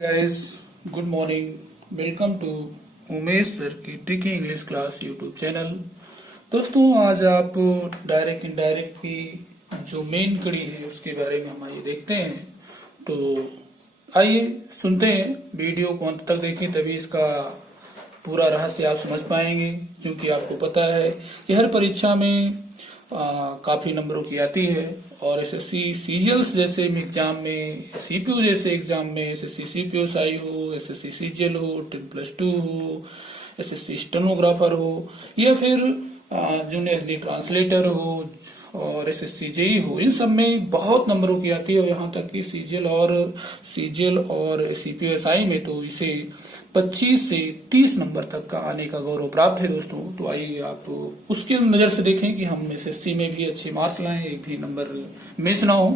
Guys, good morning. Welcome to Umesh sir की tricky English class YouTube channel. दोस्तों, आज आप डायरेक्ट इनडायरेक्ट की जो मेन कड़ी है उसके बारे में हम आइए देखते हैं। तो आइए सुनते हैं, वीडियो को अंत तक देखें तभी इसका पूरा रहस्य आप समझ पाएंगे। क्योंकि आपको पता है कि हर परीक्षा में काफी नंबरों की आती है और एसएससी सीजीएल्स जैसे एग्जाम में, सीपीयू जैसे एग्जाम में, एसएससी सीपीयूएसआई हो, एसएससी सीजीएल हो, 10+2 हो, एसएससी स्टेनोग्राफर हो या फिर जूनियर ट्रांसलेटर हो और एसएससी जेई हो, इन सब में बहुत नंबरों की आती है। और यहाँ तक कि सीजीएल और सीपीयूएसआई में तो इसे 25 से 30 नंबर तक का आने का गौरव प्राप्त है दोस्तों। तो आइए आप उसकी नजर से देखें कि हम एसएससी में भी अच्छे मार्क्स लाएं, एक भी नंबर मिस ना हो।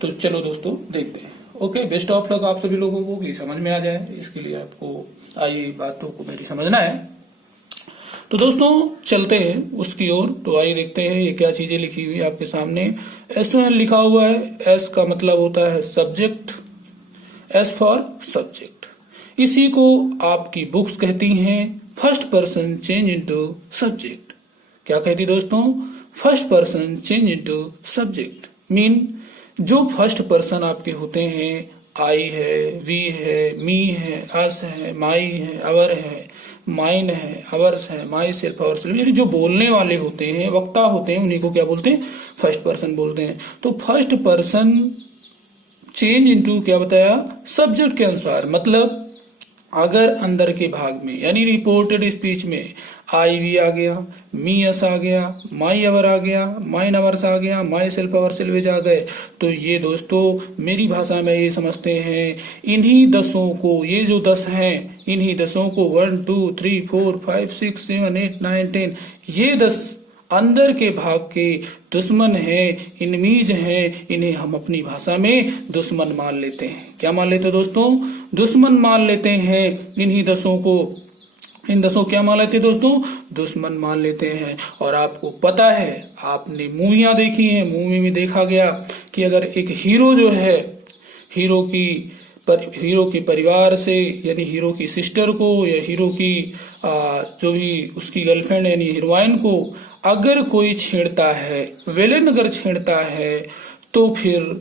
तो चलो दोस्तों देखते हैं। ओके, बेस्ट ऑफ लक आप सभी लोगों को कि समझ में आ जाए। इसके लिए आपको आइए बातों को मेरी समझना है। तो दोस्तों चलते हैं उसकी ओर। तो आइए देखते हैं ये क्या चीजें लिखी हुई आपके सामने। SON लिखा हुआ है। एस का मतलब होता है सब्जेक्ट, एस फॉर सब्जेक्ट। इसी को आपकी बुक्स कहती हैं first person change into subject. क्या कहती दोस्तों? First person change into subject. Mean जो फर्स्ट पर्सन आपके होते हैं, आई है, वी है, मी है, अस है, माई है, अवर है, माइन है, अवर्स है, माई सेल्फ, अवर सेल्फ, यानी जो बोलने वाले होते हैं, वक्ता होते हैं, उन्हीं को क्या बोलते हैं? फर्स्ट पर्सन बोलते हैं। तो फर्स्ट पर्सन चेंज इनटू क्या बताया? सब्जेक्ट के अनुसार। मतलब अगर अंदर के भाग में यानी रिपोर्टेड स्पीच में आई वी आ गया, मी अस आ गया, माई अवर आ गया, माइन अवर्स आ गया, माई सेल्फ अवर सेल्वेज आ गए, तो ये दोस्तों मेरी भाषा में ये समझते हैं इन्हीं 10 को, ये जो 10 हैं, इन्हीं 10 को 1 2 3 4 5 6 7 8 9 10, ये 10 अंदर के भाग के दुश्मन हैं, इनमीज हैं। इन्हें हम अपनी भाषा में दुश्मन मान लेते हैं। क्या मान लेते हैं दोस्तों? दुश्मन मान लेते हैं इन्हीं 10 को। इन 10 क्या मान लेते हैं दोस्तों? दुश्मन मान लेते हैं। और आपको पता है, आपने मूवियां देखी हैं, मूवी में देखा गया कि अगर एक हीरो जो है, हीरो की परिवार से यानी हीरो की सिस्टर को या हीरो की जो भी उसकी गर्लफ्रेंड यानी हीरोइन को अगर कोई छेड़ता है, विलेन अगर छेड़ता है तो फिर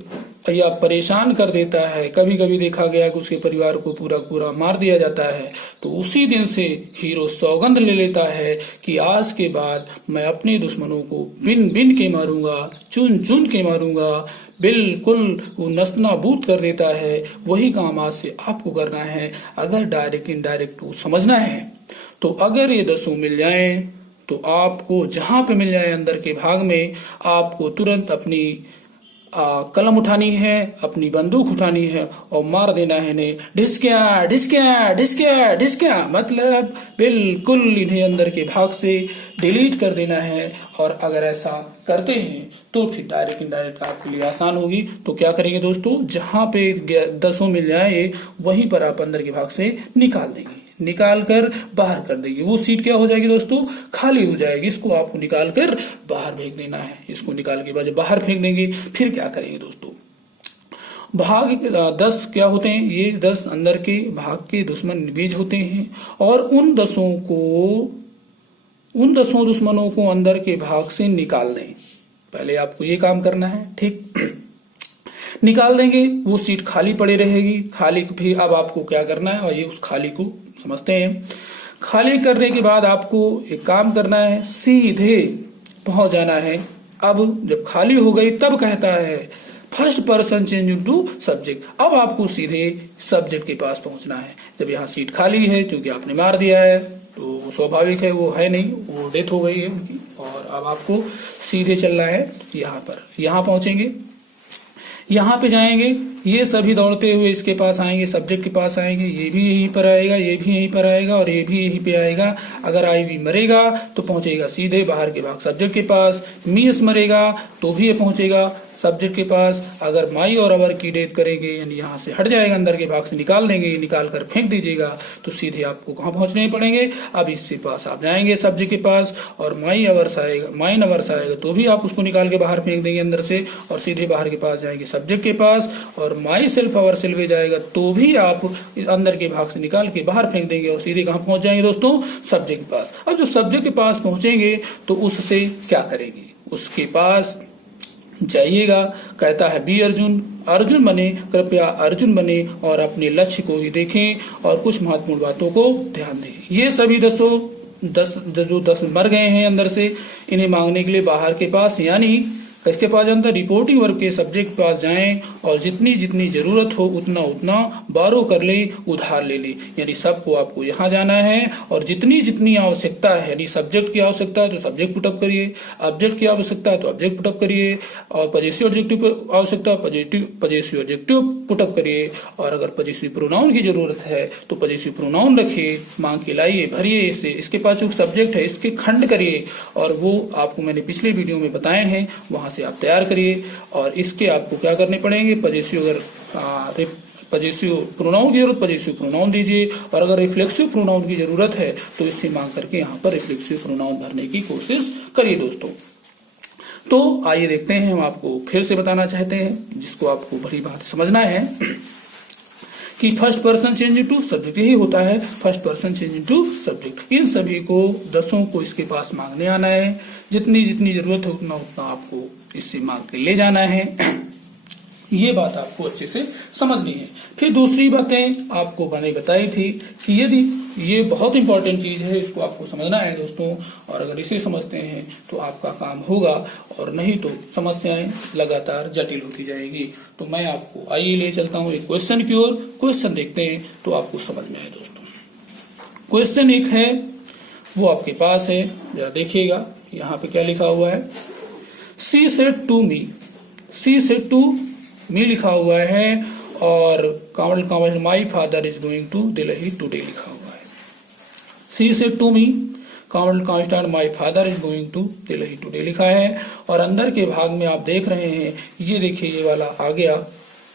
या परेशान कर देता है, कभी कभी देखा गया कि उसके परिवार को पूरा मार दिया जाता है, तो उसी दिन से हीरो सौगंध ले लेता है कि आज के बाद मैं अपने दुश्मनों को बिन बिन के मारूंगा, चुन चुन के मारूंगा, बिल्कुल वो नस्तनाबूद कर देता है। वही काम आज से आपको करना है। अगर डायरेक्ट इनडायरेक्ट को समझना है तो अगर ये 10 मिल जाए तो आपको जहां पे मिल जाए अंदर के भाग में, आपको तुरंत अपनी कलम उठानी है, अपनी बंदूक उठानी है और मार देना है इन्हें। ढिसक्या ढिसक्या ढिसक्या ढिसक्या, मतलब बिल्कुल इन्हें अंदर के भाग से डिलीट कर देना है। और अगर ऐसा करते हैं तो फिर डायरेक्ट इनडायरेक्ट आपके लिए आसान होगी। तो क्या करेंगे दोस्तों? जहां पे 10 मिल जाए वहीं पर आप अंदर के भाग से निकाल देंगे, निकाल कर बाहर कर देंगे। वो सीट क्या हो जाएगी दोस्तों? खाली हो जाएगी। इसको आपको निकाल कर बाहर फेंक देना है। इसको निकाल के बाद जब बाहर फेंक देंगे फिर क्या करेंगे दोस्तों? भाग 10 क्या होते हैं? ये 10 अंदर के भाग के दुश्मन बीज होते हैं और उन 10 दुश्मनों को अंदर के भाग से निकाल दें। पहले आपको ये काम करना है, ठीक? निकाल देंगे, वो सीट खाली पड़ी रहेगी। खाली फिर अब आपको क्या करना है, और ये उस खाली को समझते हैं। खाली करने के बाद आपको एक काम करना है, सीधे पहुंच जाना है। अब जब खाली हो गई तब कहता है first person change into subject. अब आपको सीधे सब्जेक्ट के पास पहुंचना है। जब यहाँ सीट खाली है, क्योंकि आपने मार दिया है, तो स्वाभाविक है वो है नहीं, वो डेथ हो गई है उनकी। और अब आपको सीधे चलना है यहाँ पर। यहाँ पहुंचेंगे, यहाँ पे जाएंगे, ये सभी दौड़ते हुए इसके पास आएंगे, सब्जेक्ट के पास आएंगे। ये भी यहीं पर आएगा, ये भी यहीं पर आएगा और ये भी यहीं पे आएगा। अगर आई भी मरेगा तो पहुंचेगा सीधे बाहर के भाग सब्जेक्ट के पास। मीएस मरेगा तो भी ये पहुंचेगा सब्जेक्ट के पास अगर माई और अवर की डेट करेंगे यानी यहाँ से हट जाएगा, अंदर के भाग से निकाल देंगे, निकाल कर फेंक दीजिएगा तो सीधे आपको कहाँ पहुंचने पड़ेंगे। अब इसके पास आप जाएंगे सब्जेक्ट के पास और माई अवर्स आएगा, माइन अवर्स आएगा तो भी आप उसको निकाल के बाहर फेंक देंगे अंदर से और सीधे बाहर के पास जाएंगे सब्जेक्ट के पास और माई सेल्फ अवर सेल्वेज आएगा तो भी आप अंदर के भाग से निकाल के बाहर फेंक देंगे और सीधे कहाँ पहुंच जाएंगे दोस्तों, सब्जेक्ट के पास। अब जब सब्जेक्ट के पास पहुंचेंगे तो उससे क्या करेंगे, उसके पास जाइएगा, कहता है बी अर्जुन, अर्जुन बने, कृपया अर्जुन बने और अपने लक्ष्य को ही देखें और कुछ महत्वपूर्ण बातों को ध्यान दें। ये सभी जो 10 मर गए हैं अंदर से, इन्हें मांगने के लिए बाहर के पास यानी किसके पास जानता, रिपोर्टिंग वर्क के सब्जेक्ट के पास जाएं और जितनी जितनी जरूरत हो उतना उतना बारो कर ले, उधार ले ले। यानी सबको आपको यहाँ जाना है और जितनी जितनी आवश्यकता है, यानी सब्जेक्ट की आवश्यकता है तो सब्जेक्ट पुटअप करिए, ऑब्जेक्ट की आवश्यकता है तो ऑब्जेक्ट पुटअप करिए और पजेसिव ऑब्जेक्टिव आवश्यकता पजेसिव ऑब्जेक्टिव पुटअप करिए और अगर पजेसिव प्रोनाउन की जरूरत है तो पजेसिव प्रोनाउन रखिए, मांग के लाइए, भरिए इसे। इसके पास जो सब्जेक्ट है इसके खंड करिए और वो आपको मैंने पिछले वीडियो में बताए हैं, वहां से आप तैयार करिए और इसके आपको क्या करने पड़ेंगे, पजेसिव अगर पजेसिव प्रोनाउन की जरूरत पजेसिव प्रोनाउन दीजिए और अगर रिफ्लेक्सिव प्रोनाउन की जरूरत है तो इससे मांग करके यहाँ पर रिफ्लेक्सिव प्रोनाउन भरने की कोशिश करिए दोस्तों। तो आइए देखते हैं, हम आपको फिर से बताना चाहते हैं जिसको आपको बड़ी बात समझना है कि first person change into subject, यही होता है first person change into subject. इन सभी को 10 को इसके पास मांगने आना है, जितनी जितनी जरूरत है उतना उतना आपको इससे मांग के ले जाना है। ये बात आपको अच्छे से समझनी है। फिर दूसरी बातें आपको मैंने बताई थी कि यदि ये बहुत इंपॉर्टेंट चीज है, इसको आपको समझना है दोस्तों और अगर इसे समझते हैं तो आपका काम होगा और नहीं तो समस्याएं लगातार जटिल होती जाएगी। तो मैं आपको आइए ले चलता हूँ एक क्वेश्चन की ओर, क्वेश्चन देखते हैं तो आपको समझ में आए दोस्तों। क्वेश्चन एक है वो आपके पास है, जरा देखिएगा यहाँ पे क्या लिखा हुआ है। She said to me, she said to me लिखा हुआ है और कावल my father is going to Delhi today लिखा हुआ है। सी सेड टू मी कावल my father is going to Delhi today लिखा है और अंदर के भाग में आप देख रहे हैं, ये देखिए ये वाला आ गया,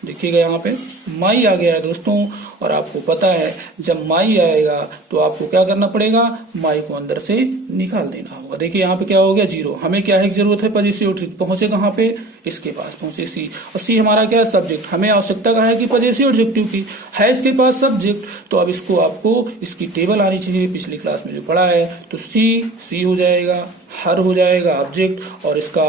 देखिएगा यहाँ पे माई आ गया है दोस्तों और आपको पता है जब माई आएगा तो आपको क्या करना पड़ेगा, माई को अंदर से निकाल देना होगा। देखिए यहाँ पे क्या हो गया, 0। हमें क्या है, जरूरत है पजेसिव ऑब्जेक्ट, पहुंचे कहाँ पे, इसके पास पहुंचे सी, और सी हमारा क्या है, सब्जेक्ट। हमें आवश्यकता का है कि पजेसिव ऑब्जेक्टिव की है, इसके पास सब्जेक्ट, तो अब इसको आपको इसकी टेबल आनी चाहिए, पिछली क्लास में जो पढ़ा है। तो सी हो जाएगा, हर हो जाएगा ऑब्जेक्ट और इसका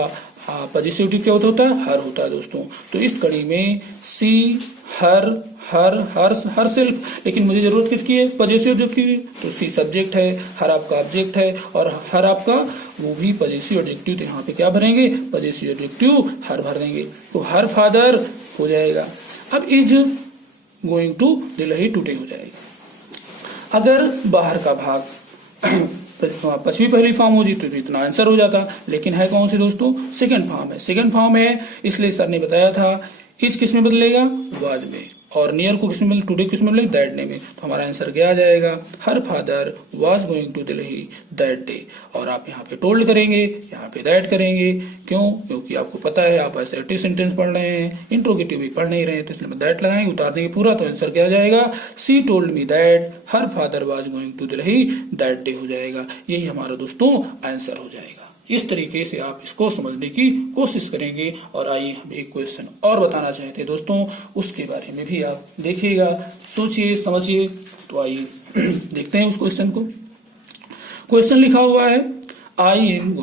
पजेसिव क्या होता है, हर होता है दोस्तों। तो इस कड़ी में सी हर सेल्फ, लेकिन मुझे जरूरत किसकी है, पजेसिव ऑब्जेक्ट की, तो सी सब्जेक्ट है, हर आपका ऑब्जेक्ट है और हर आपका वो भी पजेसिव ऑब्जेक्टिव। तो यहाँ पे क्या भरेंगे, पजेसिव ऑब्जेक्टिव हर भर देंगे। तो हर फादर हो जाएगा। अब is going to Delhi today हो जाएगा। अगर बाहर का भाग पछवी पहली फॉर्म हो जी तो इतना आंसर हो जाता, लेकिन है कौन सी दोस्तों, सेकंड फॉर्म है। सेकंड फॉर्म है इसलिए सर ने बताया था इज किस में बदलेगा, वाज में, और नियर को किस में बदले, टुडे किस में बदलेगा, दैट डे में। तो हमारा आंसर क्या आ जाएगा, her father was going to Delhi that day. और आप यहाँ पे टोल्ड करेंगे, यहाँ पे दैट करेंगे, क्यों, क्योंकि आपको पता है आप असर्टिव सेंटेंस पढ़ रहे हैं, इंट्रोगेटिव भी पढ़ नहीं रहे हैं, तो इसलिए दैट लगाएंगे, उतार देंगे पूरा। तो आंसर क्या आ जाएगा, she told me that her father was going to Delhi that day हो जाएगा। यही हमारा दोस्तों आंसर हो जाएगा। इस तरीके से आप इसको समझने की कोशिश करेंगे। और आइए हम एक क्वेश्चन और बताना चाहते हैं दोस्तों, उसके बारे में भी आप देखिएगा, सोचिए समझिए। तो आइए देखते हैं उस क्वेश्चन को। क्वेश्चन लिखा हुआ है I am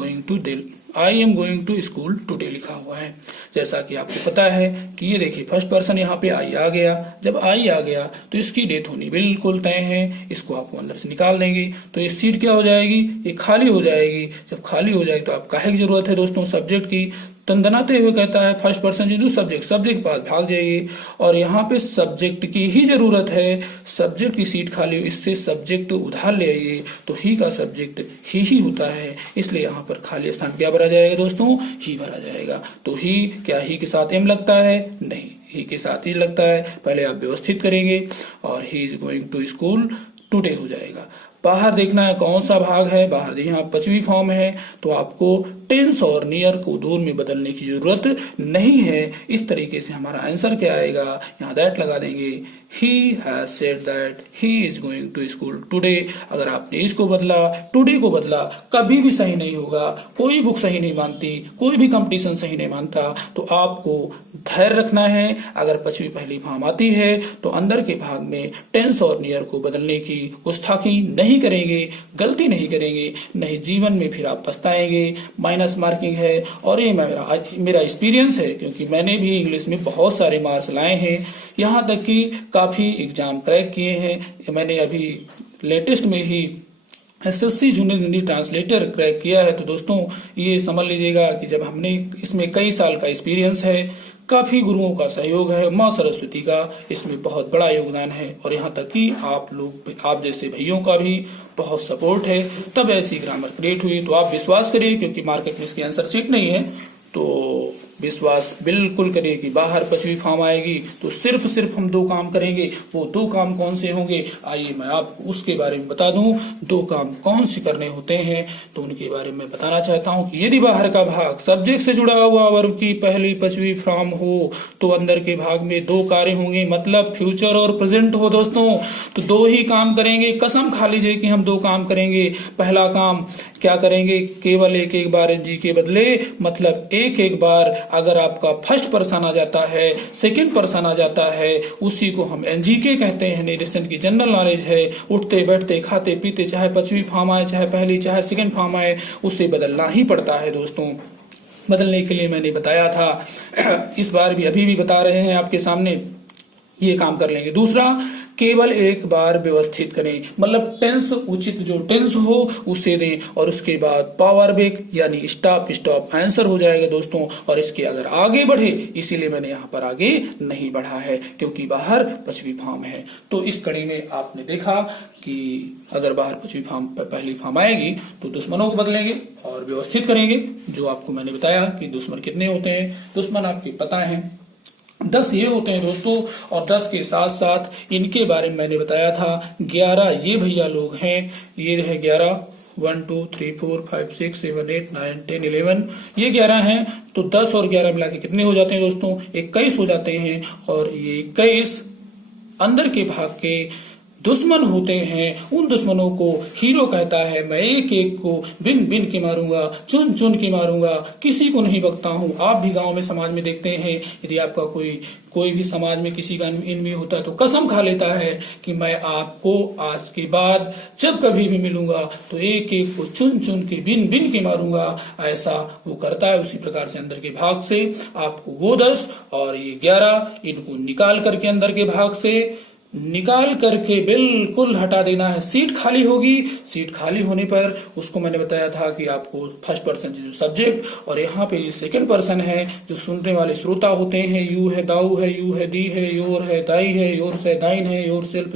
going to school today लिखा हुआ है। जैसा कि आपको पता है कि ये देखिए फर्स्ट पर्सन यहाँ पे आई आ गया, जब आई आ गया तो इसकी डेथ होनी बिल्कुल तय है, इसको आपको अंदर से निकाल देंगे तो ये सीट क्या हो जाएगी, ये खाली हो जाएगी। जब खाली हो जाएगी तो आप काहे की जरूरत है दोस्तों, सब्जेक्ट की। तंदनाते हुए कहता है फर्स्ट पर्सन जो सब्जेक्ट के पास भाग जाइए और यहाँ पे सब्जेक्ट की ही जरूरत है, सब्जेक्ट की सीट खाली, इससे सब्जेक्ट उधार ले आइए। तो ही का सब्जेक्ट ही होता है, इसलिए यहाँ पर खाली स्थान क्या भरा जाएगा दोस्तों, ही भरा जाएगा। तो ही क्या ही के साथ एम लगता है, नहीं, ही के साथ ही लगता है। पहले आप व्यवस्थित करेंगे और he is going to school today हो जाएगा। बाहर देखना है कौन सा भाग है, बाहर यहाँ 5वीं फॉर्म है, तो आपको टेंस और नियर को दूर में बदलने की जरूरत नहीं है। इस तरीके से हमारा आंसर क्या आएगा, यहाँ दैट लगा देंगे, he has said that he is going to school today. अगर आपने इसको बदला, टुडे को बदला, कभी भी सही नहीं होगा। कोई बुक सही नहीं मानती, कोई भी कंपटीशन सही नहीं मानता। तो आपको धैर्य रखना है। अगर 5वीं पहली फॉर्म आती है तो अंदर के भाग में टेंस और नियर को बदलने की गुस्ताखी नहीं करेंगे, गलती नहीं करेंगे, नहीं जीवन में फिर आप पछताएंगे। माइनस मार्किंग है और ये मेरा एक्सपीरियंस है, क्योंकि मैंने भी इंग्लिश में बहुत सारे मार्क्स लाए हैं, यहाँ तक कि काफी एग्जाम क्रैक किए हैं। मैंने अभी लेटेस्ट में ही SSC junior Hindi translator crack किया है। तो दोस्तों ये समझ लीजिएगा कि जब हमने इसमें कई साल का एक्सपीरियंस है, काफी गुरुओं का सहयोग है, माँ सरस्वती का इसमें बहुत बड़ा योगदान है, और यहाँ तक कि आप जैसे भाइयों का भी बहुत सपोर्ट है, तब ऐसी ग्रामर क्रिएट हुई। तो आप विश्वास करिए, क्योंकि मार्केट में इसकी आंसर शीट नहीं है, तो विश्वास बिल्कुल करिए कि बाहर 5वीं फॉर्म आएगी तो सिर्फ हम 2 काम करेंगे। वो 2 काम कौन से होंगे, आइए मैं आपको उसके बारे में बता दूं। 2 काम कौन से करने होते हैं तो उनके बारे में बताना चाहता हूं कि यदि बाहर का भाग सब्जेक्ट से जुड़ा हुआ वर्ब की पहली 5वीं फॉर्म हो तो अंदर के भाग में 2 कार्य होंगे, मतलब फ्यूचर और प्रेजेंट हो दोस्तों, तो 2 ही काम करेंगे। कसम खा लीजिए कि हम 2 काम करेंगे। पहला काम क्या करेंगे, केवल एक बार एनजी के बदले, मतलब एक बार अगर आपका फर्स्ट पर्सन आ जाता है, सेकंड पर्सन आ जाता है, उसी को हम एनजीके कहते हैं, नेरेशन की जनरल नॉलेज है। उठते बैठते खाते पीते चाहे 5वीं फॉर्म आए, चाहे पहली चाहे सेकंड फॉर्म आए, उसे बदलना ही पड़ता है दोस्तों। बदलने के लिए मैंने बताया था, इस बार भी अभी भी बता रहे हैं आपके सामने, ये काम कर लेंगे। दूसरा, केवल एक बार व्यवस्थित करें, मतलब टेंस उचित जो टेंस हो उसे दें, और उसके बाद पावर ब्रेक यानी स्टॉप आंसर हो जाएगा दोस्तों। और इसके अगर आगे बढ़े, इसीलिए मैंने यहाँ पर आगे नहीं बढ़ा है, क्योंकि बाहर 5वीं फॉर्म है। तो इस कड़ी में आपने देखा कि अगर बाहर 5वीं फॉर्म पहली फॉर्म आएगी तो दुश्मनों को बदलेंगे और व्यवस्थित करेंगे। जो आपको मैंने बताया कि दुश्मन कितने होते हैं, दुश्मन आपके पता है 10 ये होते हैं दोस्तों, और 10 के साथ साथ इनके बारे में मैंने बताया था 11 ये भैया लोग हैं। ये है 11, 1 2 3 4 5 6 7 8 9 10 11, ये 11 हैं। तो 10 और 11 मिला के कितने हो जाते हैं दोस्तों, 21 हो जाते हैं। और ये 21 अंदर के भाग के दुश्मन होते हैं। उन दुश्मनों को हीरो कहता है। मैं एक को बिन बिन के मारूंगा, चुन चुन के मारूंगा, किसी को नहीं बकता हूँ। आप भी गांव में समाज में देखते हैं, यदि आपका कोई भी समाज में किसी का इनमी होता है तो कसम खा लेता है कि मैं आपको आज के बाद जब कभी भी मिलूंगा तो एक को चुन चुन के बिन बिन के मारूंगा, ऐसा वो करता है। उसी प्रकार से अंदर के भाग से आपको वो 10 और ये 11 इनको निकाल करके अंदर के भाग से निकाल करके बिल्कुल हटा देना है। सीट खाली होगी, सीट खाली होने पर उसको मैंने बताया था कि आपको फर्स्ट पर्सन जो सब्जेक्ट, और यहाँ पे सेकंड पर्सन है जो सुनने वाले श्रोता होते हैं। यू है, दाऊ है, यू है, दी है, योर है, दाई है, योर से दाइन है, योर सेल्फ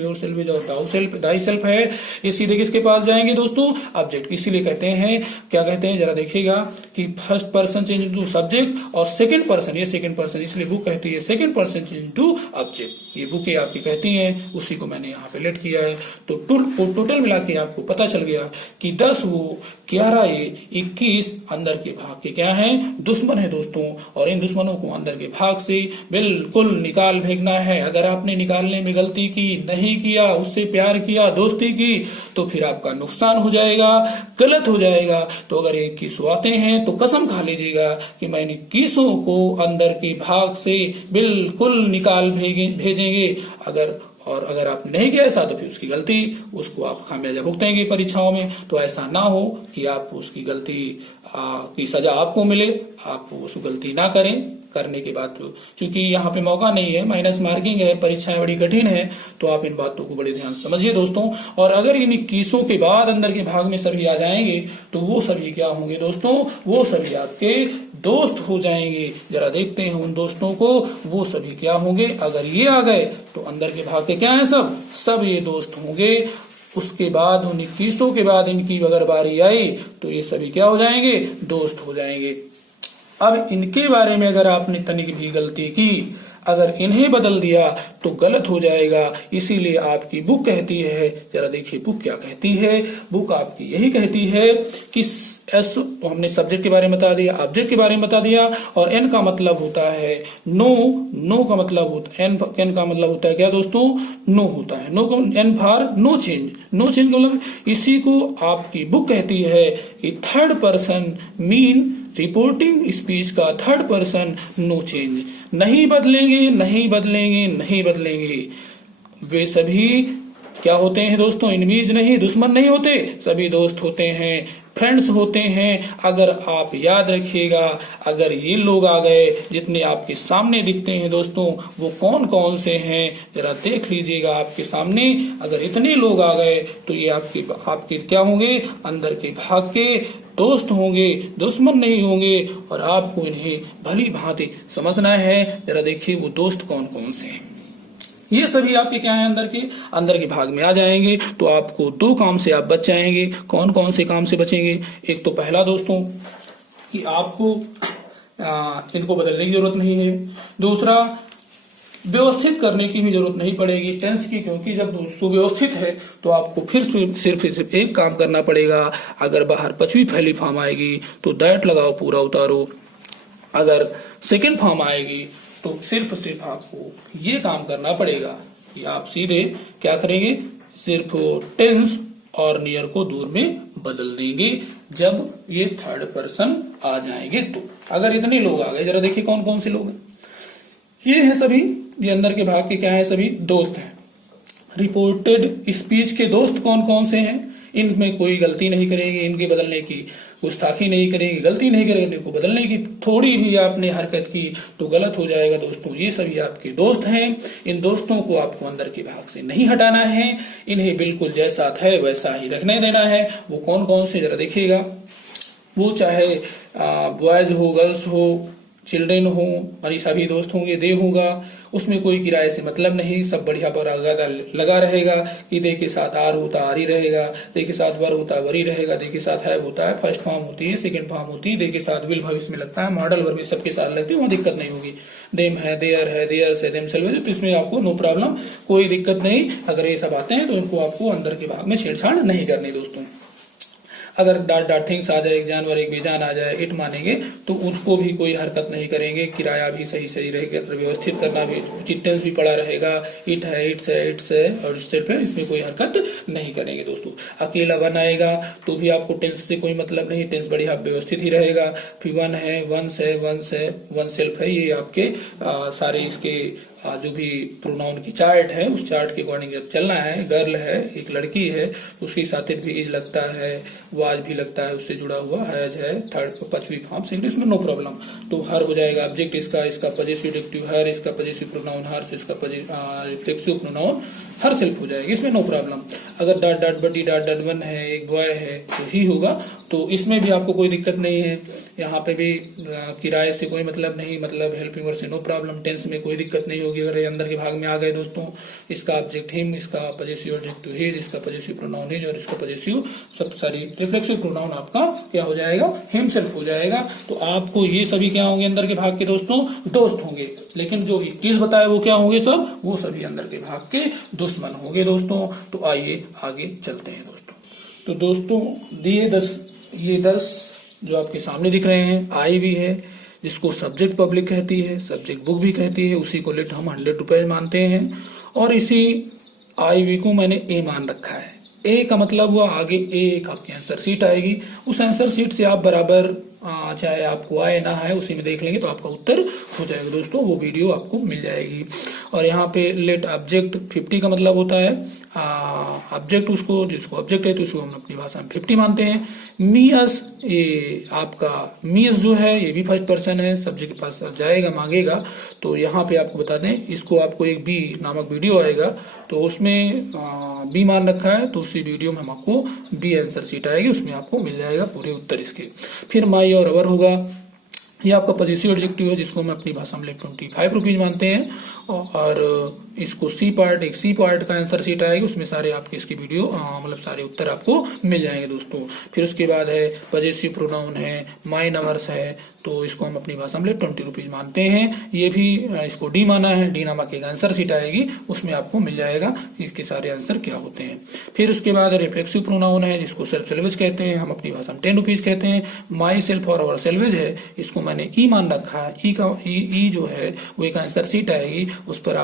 और दाऊ सेल्फ दाई सेल्फ है। ये सीधे किसके पास जाएंगे दोस्तों, ऑब्जेक्ट। इसीलिए कहते हैं, क्या कहते हैं जरा देखिएगा कि first person change into subject और सेकंड पर्सन, ये सेकंड पर्सन, इसलिए बुक कहती है second person change into object. ये बुकें आपकी कहती हैं, उसी को मैंने यहाँ पे लेट किया है। तो टोटल मिला के आपको पता चल गया कि 10 वो 11 ये 21 अंदर के भाग के क्या हैं, दुश्मन है दोस्तों। और इन दुश्मनों को अंदर के भाग से बिल्कुल निकाल फेंकना है। अगर आपने निकालने में गलती की, नहीं किया, उससे प्यार किया, दोस्ती की, तो फिर आपका नुकसान हो जाएगा, गलत हो जाएगा। तो अगर 21 आते हैं तो कसम खा लीजिएगा कि मैंने 21 को अंदर के भाग से बिल्कुल निकाल भेजेंगे। अगर आप नहीं किया ऐसा तो फिर उसकी गलती, उसको आप खामियाजा भुगतेंगे परीक्षाओं में। तो ऐसा ना हो कि आप उसकी गलती की सजा आपको मिले, आप उस गलती ना करें। करने के बाद चूंकि यहाँ पे मौका नहीं है, माइनस मार्किंग है, परीक्षाएं बड़ी कठिन है, तो आप इन बातों को बड़े ध्यान से समझिए दोस्तों। और अगर इन 21 के बाद अंदर के भाग में सभी आ जाएंगे तो वो सभी क्या होंगे दोस्तों, वो सभी आपके दोस्त हो जाएंगे। जरा देखते हैं उन दोस्तों को, वो सभी क्या होंगे। अगर ये आ गए तो अंदर के भाग के क्या है, सब ये दोस्त होंगे। उसके बाद उन 21 के बाद इनकी अगर बारी आई तो ये सभी क्या हो जाएंगे, दोस्त हो जाएंगे। अब इनके बारे में अगर आपने तनिक भी गलती की, अगर इन्हें बदल दिया तो गलत हो जाएगा। इसीलिए आपकी बुक कहती है, जरा देखिए बुक क्या कहती है। बुक आपकी यही कहती है कि एस, तो हमने सब्जेक्ट के बारे में बता दिया, ऑब्जेक्ट के बारे में बता दिया, और एन का मतलब होता है नो। नो का मतलब होता है एन का मतलब होता है क्या दोस्तों, नो होता है। नो का N for no change. No change का मतलब इसी को आपकी बुक कहती है कि third person mean reporting speech का थर्ड पर्सन नो चेंज। नहीं बदलेंगे, नहीं बदलेंगे, नहीं बदलेंगे। वे सभी क्या होते हैं दोस्तों, एनिमीज नहीं, दुश्मन नहीं होते, सभी दोस्त होते हैं, फ्रेंड्स होते हैं। अगर आप याद रखिएगा, अगर ये लोग आ गए जितने आपके सामने दिखते हैं दोस्तों, वो कौन कौन से हैं जरा देख लीजिएगा आपके सामने। अगर इतने लोग आ गए तो ये आपके क्या होंगे, अंदर के भाग के दोस्त होंगे, दुश्मन नहीं होंगे, और आपको इन्हें भली भांति समझना है। जरा देखिए वो दोस्त कौन कौन से हैं। ये सभी आपके क्या है, अंदर के भाग में आ जाएंगे। तो आपको दो काम से आप बच जाएंगे। कौन कौन से काम से बचेंगे, एक तो पहला दोस्तों कि आपको इनको बदलने की जरूरत नहीं है। दूसरा, व्यवस्थित करने की भी जरूरत नहीं पड़ेगी टेंस की, क्योंकि जब सुव्यवस्थित है तो आपको फिर सिर्फ एक काम करना पड़ेगा। अगर बाहर पचवी पहली फॉर्म आएगी तो दैट लगाओ, पूरा उतारो। अगर सेकंड फॉर्म आएगी तो सिर्फ आपको ये काम करना पड़ेगा कि आप सीधे क्या करेंगे, सिर्फ टेंस और नियर को दूर में बदल देंगे जब ये थर्ड पर्सन आ जाएंगे। तो अगर इतने लोग आ गए, जरा देखिए कौन कौन से लोग हैं। ये हैं सभी, ये अंदर के भाग के क्या है, सभी दोस्त हैं। रिपोर्टेड स्पीच के दोस्त कौन कौन से हैं, इनमें कोई गलती नहीं करेंगे, इनके बदलने की गुस्ताखी नहीं करेंगे, गलती नहीं करेंगे, इनको बदलने की थोड़ी भी आपने हरकत की तो गलत हो जाएगा दोस्तों। ये सभी आपके दोस्त हैं। इन दोस्तों को आपको अंदर के भाग से नहीं हटाना है, इन्हें बिल्कुल जैसा था वैसा ही रखने देना है। वो कौन कौन से जरा देखिएगा, वो चाहे बॉयज हो, गर्ल्स हो, चिल्ड्रेन हो, हमारी सभी दोस्त होंगे, दे होगा, उसमें कोई किराए से मतलब नहीं, सब बढ़िया पर लगा रहेगा कि दे के साथ आर होता आर ही रहेगा, दे के साथ वर होता वर ही रहेगा, दे के साथ है होता है, फर्स्ट फॉर्म होती है, सेकंड फॉर्म होती है, दे के साथ विल भविष्य में लगता है, मॉडल वर्ब में सबके साथ लगती है, वहां दिक्कत नहीं होगी। देम है, देयर्स है, देमसेल्व्स है, तो इसमें आपको नो प्रॉब्लम, कोई दिक्कत नहीं। अगर ये सब आते हैं तो इनको आपको अंदर के भाग में छेड़छाड़ नहीं करनी दोस्तों। अगर डाट थिंग्स आ जाए, एक जानवर एक बेजान आ जाए, इट मानेंगे तो उसको भी कोई हरकत नहीं करेंगे। किराया भी सही रहेगा, व्यवस्थित करना भी, उचित टेंस भी पड़ा रहेगा। इट है, इट्स है और सिर्फ है, इसमें कोई हरकत नहीं करेंगे दोस्तों। अकेला वन आएगा तो भी आपको टेंस से कोई मतलब नहीं, टेंस बढ़िया व्यवस्थित ही रहेगा। फिर वन है, वंस है, वन सेल्फ है, ये आपके सारे इसके जो भी प्रोनाउन की चार्ट है उस चार्ट के अकॉर्डिंग जब चलना है। गर्ल है, एक लड़की है, उसके साथ भी इज लगता है, वाज भी लगता है, उससे जुड़ा हुआ हैज है, थर्ड पचवी फॉर्म से इंग्लिश में नो प्रॉब्लम। तो हर हो जाएगा ऑब्जेक्ट इसका पजेसिव एडजेक्टिव हर, इसका पजेसिव प्रोनाउन हर, इसका रिफ्लेक्सिव प्रोनाउन हर सेल्फ हो जाएगा, इसमें नो प्रॉब्लम। अगर डाट बटी डाट वन है, एक बॉय है तो ही होगा, तो इसमें भी आपको कोई दिक्कत नहीं है। यहाँ पे भी किराए से कोई मतलब नहीं, मतलब हेल्पिंग वर्ब से नो प्रॉब्लम। टेंस में कोई दिक्कत नहीं होगी। अगर अंदर के भाग में आ गए दोस्तों, इसका ऑब्जेक्ट हिम, इसका पजेसिव एडजेक्टिव हिज, इसका पजेसिव प्रोनाउन हिज और इसका पजेसिव रिफ्लेक्सिव प्रोनाउन आपका क्या हो जाएगा, हिमसेल्फ हो जाएगा। तो आपको ये सभी क्या होंगे, अंदर के भाग के दोस्तों दोस्त होंगे। लेकिन जो 21 बताए वो क्या होंगे, सब वो सभी अंदर के भाग के दुश्मन होंगे दोस्तों। तो आइए आगे चलते हैं दोस्तों। तो दोस्तों दिए 10 जो आपके सामने दिख रहे हैं, आई भी है जिसको सब्जेक्ट पब्लिक कहती है, सब्जेक्ट बुक भी कहती है, उसी को लेट हम 100 रुपए मानते हैं। और इसी आई वी को मैंने ए मान रखा है। ए का मतलब हुआ आगे एक आपकी आंसर शीट आएगी, उस आंसर शीट से आप बराबर चाहे आपको आए ना आए उसी में देख लेंगे तो आपका उत्तर हो जाएगा दोस्तों। वो वीडियो आपको मिल जाएगी। और यहाँ पे लेट ऑब्जेक्ट 50 का मतलब होता है ऑब्जेक्ट, उसको जिसको ऑब्जेक्ट है तो उसको हम अपनी भाषा में 50 मानते हैं। मीअस, ये आपका मीअस जो है ये भी फर्स्ट पर्सन है, सब्जेक्ट के पास जाएगा मांगेगा। तो यहाँ पे आपको बता दें, इसको आपको एक बी नामक वीडियो आएगा तो उसमें बी मान रखा है, तो उसी वीडियो में हम आपको बी आंसर शीट आएगी, उसमें आपको मिल जाएगा पूरे उत्तर इसके। फिर माई और अवर होगा, ये आपका पॉजिटिव एडजेक्टिव है जिसको हम अपनी भाषा में 25 रुपीज मानते हैं। और इसको सी पार्ट, एक सी पार्ट का आंसर शीट आएगी, उसमें सारे आपके इसकी वीडियो मतलब सारे उत्तर आपको मिल जाएंगे दोस्तों। फिर उसके बाद है पजेसिव प्रोनाउन है, माई नंबर्स है, तो इसको हम अपनी भाषा में 20 रुपीज मानते हैं। ये भी इसको डी माना है, डी नामक एक आंसर शीट आएगी, उसमें आपको मिल जाएगा कि इसके सारे आंसर क्या होते हैं। फिर उसके बाद रिफ्लेक्सिव प्रोनाउन है, जिसको सेल्फ सेल्वेज कहते हैं, हम अपनी भाषा में 10 रुपीज कहते हैं। माई सेल्फ और अवर सेल्वेज है, इसको मैंने ई मान रखा है। ई का ई जो है वो एक आंसर शीट आएगी, उस पर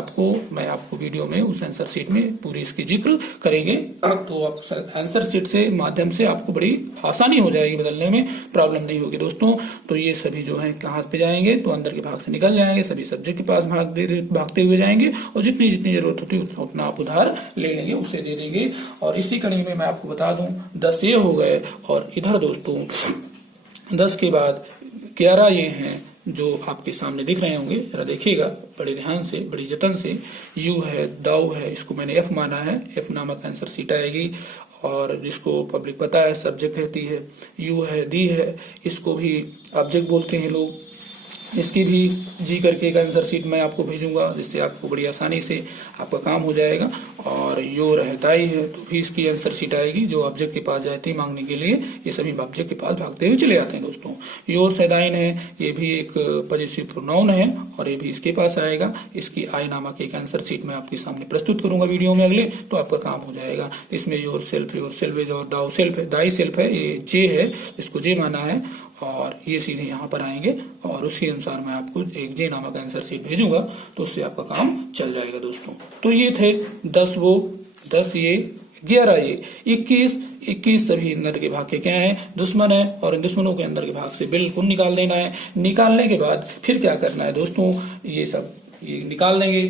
मैं आपको वीडियो में उस आंसर शीट में पूरी इसकी जिक्र करेंगे, तो आप आंसर शीट से माध्यम से आपको बड़ी आसानी हो जाएगी, बदलने में प्रॉब्लम नहीं होगी दोस्तों। तो ये सभी जो है कहाँ पे जाएंगे, तो अंदर के भाग से निकल जाएंगे, सभी सब्जेक्ट के पास भागते हुए जाएंगे, और जितनी जितनी जरूरत होती है उतना आप उधार ले लेंगे, उसे दे देंगे। और इसी कड़ी में मैं आपको बता दूं 10 ये हो गए, और इधर दोस्तों 10 के बाद 11 ये हैं जो आपके सामने दिख रहे होंगे, जरा देखिएगा बड़े ध्यान से, बड़ी जतन से। यू है, दाऊ है, इसको मैंने एफ माना है, एफ नामक आंसर सीट आएगी। और जिसको पब्लिक पता है सब्जेक्ट रहती है। यू है, दी है, इसको भी ऑब्जेक्ट बोलते हैं लोग। इसकी भी जी करके एक आंसर शीट मैं आपको भेजूंगा, जिससे आपको बड़ी आसानी से आपका काम हो जाएगा। और योर है, दाई है, तो भी इसकी आंसर शीट आएगी, जो ऑब्जेक्ट के पास जाती है मांगने के लिए, ये सभी ऑब्जेक्ट के पास भागते हुए चले जाते हैं दोस्तों। योर सैदाइन है, ये भी एक पजेसिव प्रोनाउन है, और ये भी इसके पास आएगा। इसकी आई नामक एक आंसर शीट मैं आपके सामने प्रस्तुत करूंगा वीडियो में अगले, तो आपका काम हो जाएगा। इसमें योर सेल्वेज और दाउ सेल्फ है, दाई सेल्फ है, ये जे है, इसको जे माना है, और ये सीधे यहाँ पर आएंगे, और उसी अनुसार मैं आपको एक जे नामक आंसर शीट भेजूंगा, तो उससे आपका काम चल जाएगा दोस्तों। तो ये थे 10 वो, 10 ये, 11 ये, 21 सभी अंदर के भाग के क्या है, दुश्मन है, और इन दुश्मनों के अंदर के भाग से बिल्कुल निकाल देना है। निकालने के बाद फिर क्या करना है दोस्तों, ये सब ये निकाल देंगे।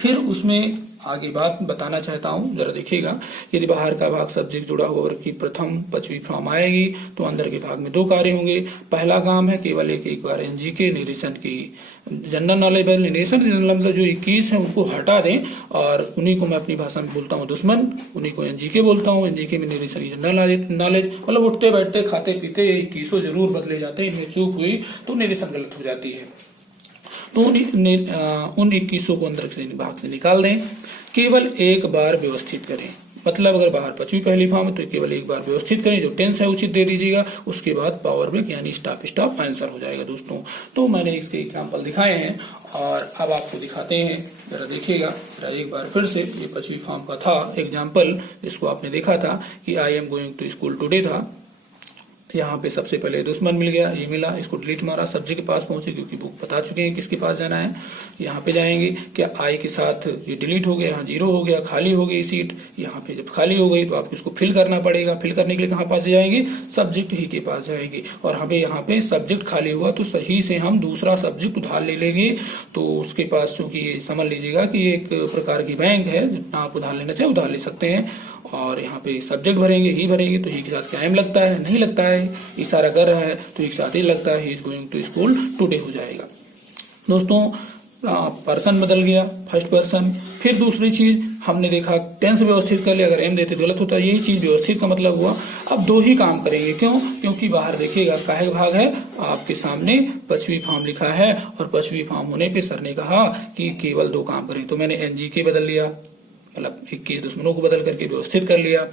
फिर उसमें आगे बात बताना चाहता हूं, जरा देखिएगा। यदि बाहर का भाग सब्जेक्ट जुड़ा हुआ वर्ग की प्रथम 5वीं फॉर्म आएगी, तो अंदर के भाग में 2 कार्य होंगे। पहला काम है केवल एक बार एनजी के निरीक्षण की जनरल नॉलेज निरीक्षण, जनरल मतलब जो 21 है उनको हटा दें, और उन्हीं को मैं अपनी भाषा में बोलता हूँ दुश्मन, उन्हीं को एनजीके बोलता हूँ। एनजीके में निरीक्षण जनरल नॉलेज मतलब उठते बैठते खाते पीते 21 जरूर बदले जाते हैं, इनमें चूक हुई तो निरीक्षण गलत हो जाती है। तो उन 21 को अंदर से भाग से निकाल दें। केवल एक बार व्यवस्थित करें, मतलब अगर बाहर 5वीं पहली फॉर्म है तो केवल एक बार व्यवस्थित करें, जो टेंस है उचित दे दीजिएगा, उसके बाद पावर ब्रेक यानी स्टॉप आंसर हो जाएगा दोस्तों। तो मैंने इसके एग्जाम्पल दिखाए हैं, और अब आपको दिखाते हैं, जरा देखिएगा। जरा एक बार फिर से, ये 5वीं फॉर्म का था एग्जाम्पल, जिसको आपने देखा था कि I am going to school today था। यहाँ पे सबसे पहले दुश्मन मिल गया, ये मिला, इसको डिलीट मारा, सब्जेक्ट के पास पहुंचे क्योंकि बुक बता चुके हैं किसके पास जाना है। यहाँ पे जाएंगे, क्या आई के साथ ये डिलीट हो गया, यहाँ 0 हो गया, खाली हो गई सीट। यहाँ पे जब खाली हो गई तो आपको इसको फिल करना पड़ेगा। फिल करने के लिए कहाँ पास जाएंगे, सब्जेक्ट ही के पास जाएंगे, और हमें यहाँ पे सब्जेक्ट खाली हुआ तो सही से हम दूसरा सब्जेक्ट उधार ले लेंगे। तो उसके पास चूंकि ये समझ लीजिएगा कि एक प्रकार की बैंक है, जितना आप उधार लेना चाहे उधार ले सकते हैं। और यहाँ पे सब्जेक्ट भरेंगे, ही भरेंगे, तो ही के साथ क्या एम लगता है, नहीं लगता है, इशारा कर रहा है तो एक साथ ही लगता है, he is going to school today हो जाएगा दोस्तों। पर्सन बदल गया, फर्स्ट पर्सन। फिर दूसरी चीज हमने देखा, टेंस व्यवस्थित कर लिया, अगर एम देते गलत होता है, यही चीज व्यवस्थित का मतलब हुआ। अब 2 ही काम करेंगे, क्यों, क्योंकि बाहर देखिएगा काहे भाग है, आपके सामने 5वीं फॉर्म लिखा है, और 5वीं फॉर्म होने पे सर ने कहा कि केवल 2 काम करें, तो मैंने एनजीके बदल लिया, मतलब 21 दुश्मनों को बदल करके व्यवस्थित कर लिया।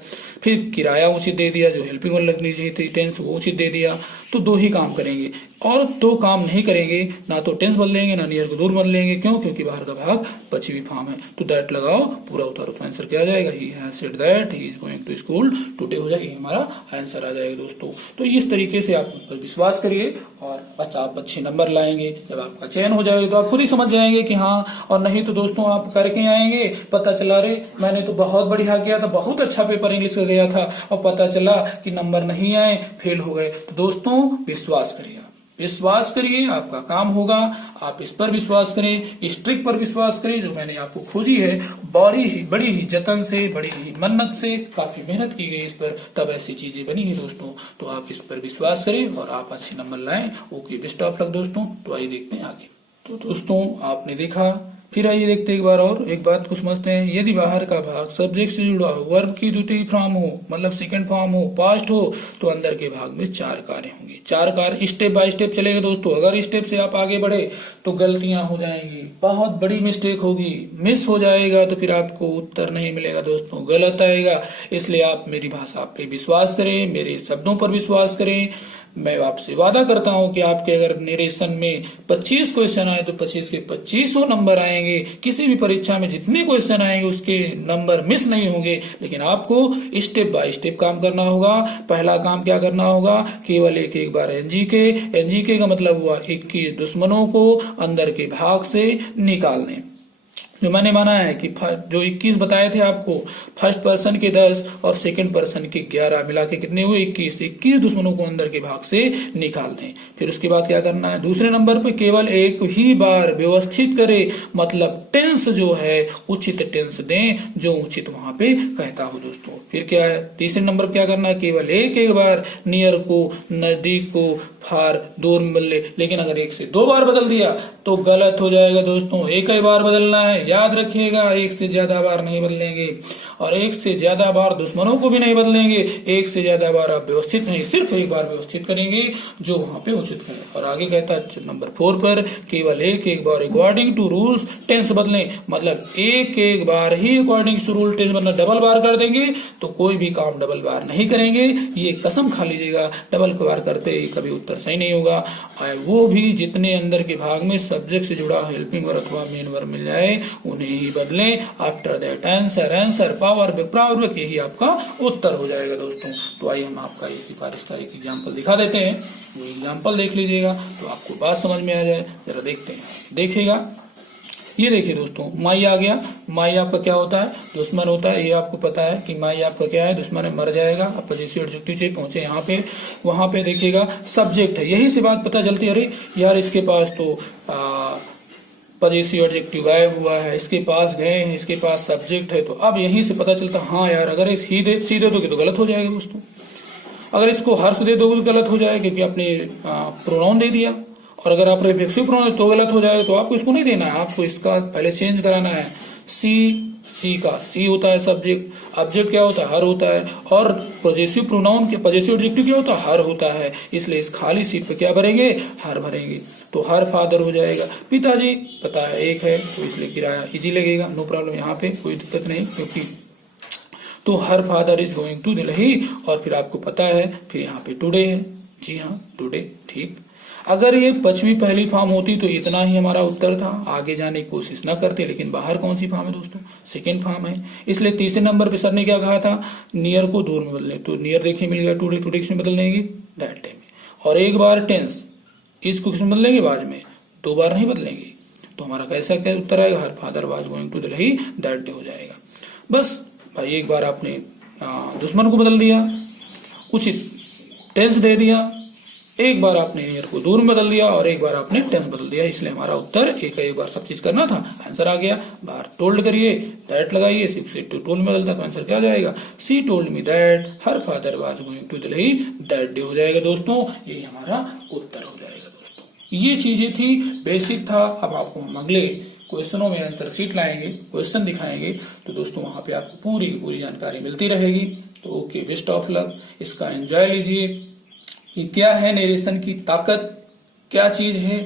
फिर किराया उचित दे दिया, जो हेल्पिंग वर्ब लगनी चाहिए थी टेंस वो उचित दे दिया। तो 2 ही काम करेंगे, और 2 काम नहीं करेंगे, ना तो टेंस बदलेंगे ना नियर को दूर बदलेंगे। क्यों, क्योंकि बाहर का भाग 5वीं फॉर्म है। तो दैट लगाओ, पूरा उतारो, तो आंसर क्या आ जाएगा, he has said that he is going to school today हो जाएगा, हमारा आंसर आ जाएगा दोस्तों। तो इस तरीके से आप उस पर विश्वास करिए, और बच्चा आप अच्छे नंबर लाएंगे। जब आपका चयन हो जाएगा तो आप खुद ही समझ जाएंगे कि हाँ, और नहीं तो दोस्तों आप करके आएंगे, पता चला रे मैंने तो बहुत बढ़िया किया था, बहुत अच्छा पेपर इंग्लिश का गया था, और पता चला कि नंबर नहीं आए, फेल हो गए। तो दोस्तों विश्वास करिए, विश्वास करिए, आपका काम होगा। आप इस पर विश्वास करें, इस ट्रिक पर विश्वास करें जो मैंने आपको खोजी है, बड़ी ही जतन से, बड़ी ही मन्नत से, काफी मेहनत की गई इस पर, तब ऐसी चीजें बनी है दोस्तों। तो आप इस पर विश्वास करें और आप अच्छे नंबर लाएं। ओके, बेस्ट ऑफ लक दोस्तों। तो आइए देखते हैं आगे। तो दोस्तों आपने देखा फिर आइए देखते हैं एक बार और एक बात को समझते हैं। यदि बाहर का भाग सब्जेक्ट से जुड़ा हो, वर्ब की द्वितीय फॉर्म हो, मतलब सेकंड फॉर्म हो, पास्ट हो, तो अंदर के भाग में 4 कार्य होंगे। 4 कार्य स्टेप बाय स्टेप चलेगा दोस्तों। अगर स्टेप से आप आगे बढ़े तो गलतियां हो जाएंगी, बहुत बड़ी मिस्टेक होगी, मिस हो जाएगा तो फिर आपको उत्तर नहीं मिलेगा दोस्तों, गलत आएगा। इसलिए आप मेरी भाषा पे विश्वास करें, मेरे शब्दों पर विश्वास करें। मैं आपसे वादा करता हूं कि आपके अगर नरेशन में 25 क्वेश्चन आए तो 25 के 25 नंबर आएंगे। किसी भी परीक्षा में जितने क्वेश्चन आएंगे उसके नंबर मिस नहीं होंगे। लेकिन आपको स्टेप बाय स्टेप काम करना होगा। पहला काम क्या करना होगा, केवल एक बार एनजीके का मतलब हुआ 21 दुश्मनों को अंदर के भाग से निकालने। जो मैंने माना है कि जो 21 बताए थे आपको, फर्स्ट पर्सन के 10 और सेकंड पर्सन के 11 मिला के कितने हुए 21 दुश्मनों को अंदर के भाग से निकाल दें। फिर उसके बाद क्या करना है, दूसरे नंबर पे केवल एक ही बार व्यवस्थित करें, मतलब टेंस जो है उचित टेंस दें जो उचित वहां पे कहता हो दोस्तों। फिर क्या है, तीसरे नंबर पे क्या करना है, केवल एक बार नियर को, नजदीक को, फार, दूर में बदले। लेकिन अगर 1 से 2 बार बदल दिया तो गलत हो जाएगा दोस्तों। एक ही बार बदलना है, याद रखिएगा, 1 से ज्यादा बार नहीं बदलेंगे और 1 से ज्यादा बार दुश्मनों को भी नहीं बदलेंगे। 1 से ज्यादा बार आप व्यवस्थित नहीं, सिर्फ एक बार व्यवस्थित करेंगे जो वहां पे उचित करें। और आगे कहता है नंबर 4 पर केवल एक बार अकॉर्डिंग टू रूल्स टेंस बदलें, मतलब एक बार ही अकॉर्डिंग टू रूल टेंस बदलना। डबल बार कर देंगे तो कोई भी काम डबल बार नहीं करेंगे, ये कसम खा लीजिएगा। डबल बार करते ही कभी उत्तर सही नहीं होगा। और वो भी जितने अंदर के भाग में सब्जेक्ट से जुड़ा हेल्पिंग वर्ब अथवा मेन वर्ब मिल जाए उन्हें ही बदलें। After that answer power power, यही आपका उत्तर हो जाएगा दोस्तों। तो आइए हम आपका ये सिफारिश का एक एग्जाम्पल दिखा देते हैं। वो एग्जाम्पल देख लीजिएगा तो आपको बात समझ में आ जाए। जरा देखते हैं, देखिएगा। ये देखिए दोस्तों, माई आ गया। माई आपका क्या होता है, दुश्मन होता है। ये आपको पता है कि माई आपका क्या है, दुश्मन है, मर जाएगा। अब पॉजिटिव एडजेक्टिव से पहुंचे यहाँ पे, वहां पे देखिएगा सब्जेक्ट है। यही से बात पता चलती है, अरे यार इसके पास तो पॉजिटिव एडजेक्टिव गायब हुआ है, इसके पास गए हैं, इसके पास सब्जेक्ट है। तो अब यहीं से पता चलता, हाँ यार अगर सी दे दोगे तो गलत हो जाएगा दोस्तों। अगर इसको हर्ष दे दोगे तो गलत हो जाएगा क्योंकि आपने प्रोनाउन दे दिया। और अगर आप रिफ्लेक्सिव प्रोनाउन तो गलत हो जाएगा। तो आपको इसको नहीं देना है, आपको इसका पहले चेंज कराना है। सी का सी होता है सब्जेक्ट, ऑब्जेक्ट क्या होता है, हर होता है। और पॉजिटिव प्रोनाउन के पॉजिटिव एडजेक्टिव क्या होता है, हर होता है। इसलिए इस खाली सीट पे क्या भरेंगे, हर भरेंगे। तो हर फादर हो जाएगा। पिताजी पता है एक है तो इसलिए किराया इजी लगेगा, नो प्रॉब्लम, यहाँ पे कोई दिक्कत नहीं। क्योंकि तो her father is going to Delhi, और फिर आपको पता है फिर यहाँ पे टुडे है। जी हाँ, टुडे, ठीक। अगर ये 5वीं पहली फॉर्म होती तो इतना ही हमारा उत्तर था, आगे जाने की कोशिश न करते। लेकिन बाहर कौन सी फॉर्म है दोस्तों, सेकेंड फॉर्म है। इसलिए तीसरे नंबर पे सर ने क्या कहा था, नियर को दूर में बदलने। तो नियर देखिए मिल गया, टुडे टुडे किसमें बदल देंगे, दैट डे में। और एक बार टेंस, इसको किसमें बदलेंगे, बाद में, 2 बार नहीं बदलेंगे। तो हमारा कैसा क्या उत्तर आएगा, her father was going to Delhi, that day हो जाएगा। बस भाई एक बार आपने दुश्मन को बदल दिया, उचित टेंस दे दिया, एक बार आपने नियर को दूर में बदल दिया और एक बार आपने टेंस बदल दिया। इसलिए हमारा उत्तर एक बार सब चीज करना था, आंसर आ गया। बाहर टोल्ड करिए, दैट लगाइए, से टोल्ड में बदलता तो आंसर क्या जाएगा, she told me that her father was going to Delhi, that day हो जाएगा दोस्तों। ये हमारा उत्तर हो जाएगा दोस्तों। ये चीजें थी, बेसिक था। अब आपको हम अगले क्वेश्चनों में आंसर शीट लाएंगे, क्वेश्चन दिखाएंगे, तो दोस्तों वहां पे आपको पूरी की पूरी जानकारी मिलती रहेगी। तो ओके, बेस्ट ऑफ लक, इसका एंजॉय लीजिए कि क्या है नरेशन की ताकत, क्या चीज है,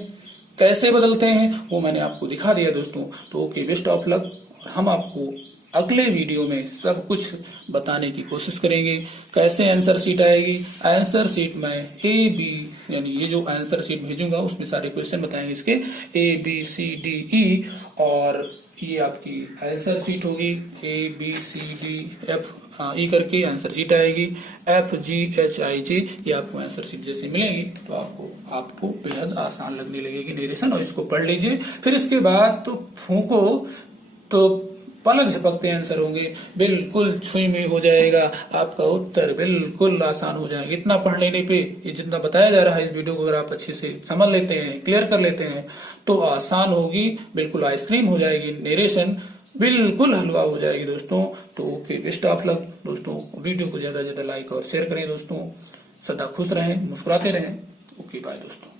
कैसे बदलते हैं, वो मैंने आपको दिखा दिया दोस्तों। तो ओके, बेस्ट ऑफ लक। और हम आपको अगले वीडियो में सब कुछ बताने की कोशिश करेंगे। कैसे आंसर शीट आएगी, आंसर शीट में ए बी, यानी ये जो आंसर शीट भेजूंगा उसमें सारे क्वेश्चन बताएंगे इसके, ABCDE। और ये आपकी आंसर शीट होगी, ABCDF ई करके आंसर शीट आएगी, FGHIJ, ये आपको आंसर शीट जैसे मिलेगी तो आपको बेहद आसान लगने लगेगी नरेशन। और इसको पढ़ लीजिए, फिर इसके बाद तो फूको तो पलक झपकते आंसर होंगे, बिल्कुल छुई में हो जाएगा आपका उत्तर, बिल्कुल आसान हो जाएगा। इतना पढ़ लेने पे, ये जितना बताया जा रहा है इस वीडियो को अगर आप अच्छे से समझ लेते हैं, क्लियर कर लेते हैं तो आसान होगी, बिल्कुल आइसक्रीम हो जाएगी नरेशन, बिल्कुल हलवा हो जाएगी दोस्तों। तो ओके, बेस्ट ऑफ लक दोस्तों। वीडियो को ज्यादा से ज्यादा लाइक और शेयर करें दोस्तों। सदा खुश रहें, मुस्कुराते रहें। ओके, बाय दोस्तों।